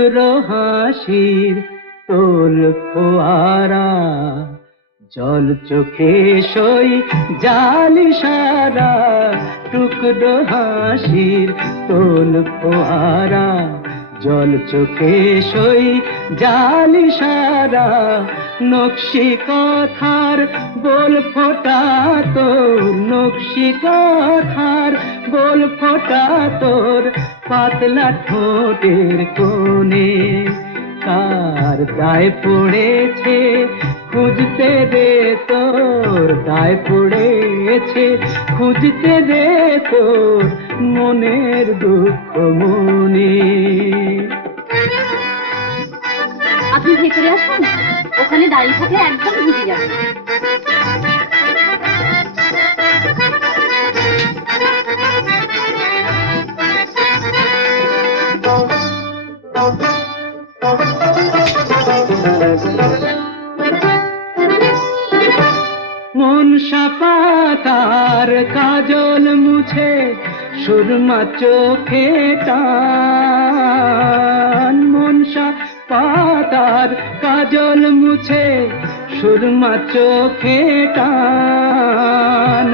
টুকরো হাসির তোল ফোয়ারা, জল চোখে সই জালি সারা। টুকরো হাসির তোল ফোয়ারা, জল চোখে সই জালি সারা। নকশি কথার বল ফোটা তোর, নকশি কথার বল ফোটা তোর, পাতলা ঠোঁটের কোণে। কার দায় পড়েছে খুঁজতে দে তোর, দায় পড়েছে খুঁজতে দে তোর, মনের দুঃখ মনে। আপনি ভেতরে আসুন, ওখানে দাঁড়িয়ে থাকলে একদম ভিজে যাবে। মনসা পাতার কাজল মুছে সুরমা চোখে টান। মনসা পাতার কাজল মুছে সুরমা চোখে টান।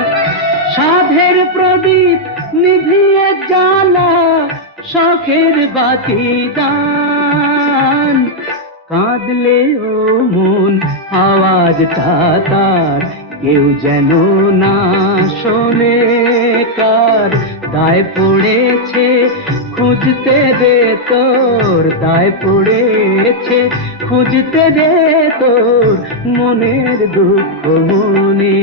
সাধের প্রদীপ নিভিয়ে জ্বালা, শখের বাতি দান। কাঁদলে ও মন আওয়াজটা তার কেউ যেন না শোনে। কার দায় পড়েছে খুঁজতে দে তোর, দায় পড়েছে খুঁজতে দে তোর, মনের দুঃখ মনে।